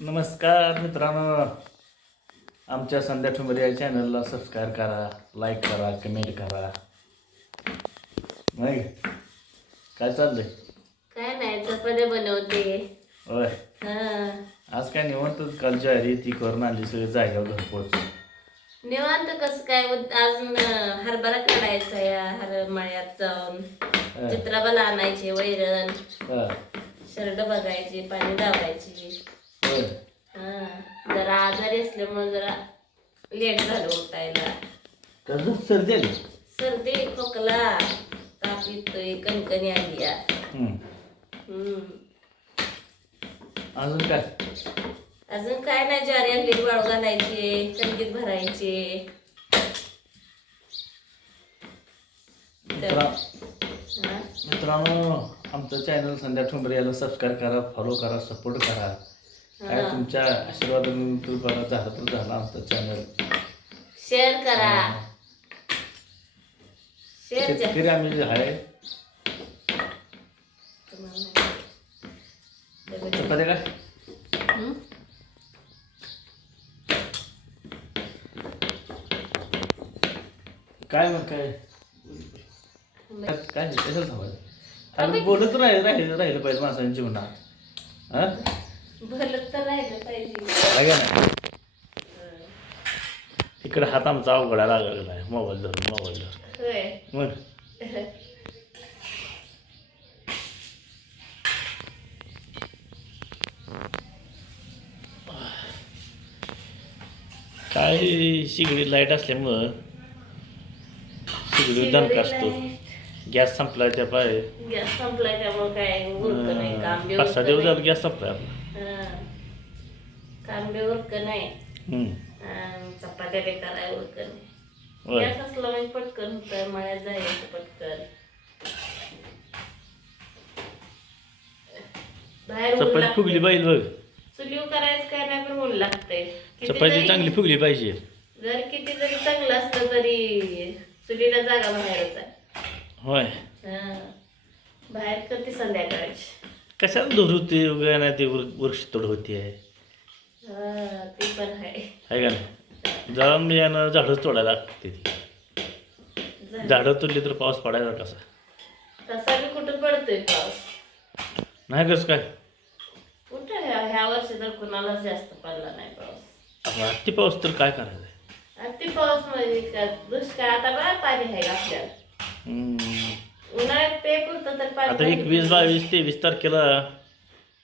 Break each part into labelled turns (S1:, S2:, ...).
S1: नमस्कार मित्रांनो. आमच्या संध्या ठुमरे या चॅनलला सबस्क्राईब करा लाईक करा कमेंट करा. नाही का? काय चाललंय?
S2: काय नाही चपात्या बनवते.
S1: होय.
S2: हा.
S1: आज काय निवडत काल ज्वारी ती करून आणली सगळी घरपोच
S2: निवांत कसं काय? उद- अजून अं, हरभरा काढायचा या हर मळ्यात जाऊन चित्राबाला आणायचे वैरण. शर्ट बघायचे पाणी दाबायची. हा. जरा आजारी असल्यामुळे जरा लेट झालं उठायला.
S1: कसं सर्दी आली?
S2: सर्दी खोकला ताप येतोय कणकणी आली या
S1: हम्म. अजून काय?
S2: अजून काय नाही ज्वारी आणली वाळू घालायचे कणकीत भरायचे.
S1: मित्रा
S2: हा?
S1: मित्रांनो आमचं चॅनल संध्या ठुमरे याला सबस्क्राईब करा फॉलो करा सपोर्ट करा. काय तुमच्या आशीर्वादाने तू बरा झाला तर झाला आमचं चॅनल
S2: शेअर करा. शेअर
S1: शेतकरी आम्ही आहे चपात्या काय?
S2: हं?
S1: काय मग काय? काय कशाला थांबायचं? अरे बोलत राहील राहिलं राहिलं पाहिजे माणसांच्या जीवनात. हा?
S2: भलं तर राहिलं पाहिजे.
S1: का नाही इकडे हात आमचा अवघडा लागलेला आहे मोबाईल धरून मोबाईल धरून.
S2: होय.
S1: मग काय शिगडी लाइट असल्यामुळं शिगडी दणका असतो. गॅस संपला त्या पाय.
S2: गॅस संपलाय त्यामुळे काय नाही काम
S1: पाच सहा दिवस. झालं गॅस संपला आपला.
S2: काम बी उरक नाही
S1: हम्म.
S2: अन् चपात्या बी कराय उरक नाही
S1: होय.
S2: गॅस असला म्हणजे पटकन होतं मळ्यात जायचं पटकन. बाहेर ऊन
S1: चपाती. फुगली पाहिजे बघ.
S2: चुलीव करायचं काय नाही पण ऊन लागतंय. किती
S1: चपाती
S2: जरी-
S1: चांगली फुगली पाहिजे.
S2: जर किती जरी चांगलं असलं तरी चुलीला जागा बाहेरच आहे.
S1: होय.
S2: हं. बाहेर करते संध्याकाळची.
S1: कशाला दूर होते वगैरे नाही ते वृ- वृक्षतोड होती आहे
S2: ते पण आहे.
S1: आहे का? नाही जाऊन मी यानं झाडं तोडायला लागते ती. झाडं? तोडली तर पाऊस पडायचा कसा?
S2: तसा बी कुठं पडतोय पाऊस?
S1: नाही कसं काय?
S2: कुठं ह्या वर्षी तर कुणालाच जास्त पडला नाही पाऊस.
S1: हत्ती पाऊस तर काय करायचं
S2: अति पाऊस म्हणजे दुष्काळ आता बघा पाणी आहे आपल्याला. उन्हाळ्यात पे पुरतं तर पाणी
S1: आता एकवीस बावीस तेवीस तारखेला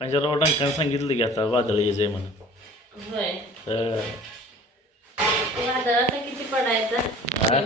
S1: पंजाबराव डंकानं सांगितलं की आता वादळ यायचंय म्हणून.
S2: होय.
S1: तर
S2: वादळाचा किती पडायचा?
S1: हा?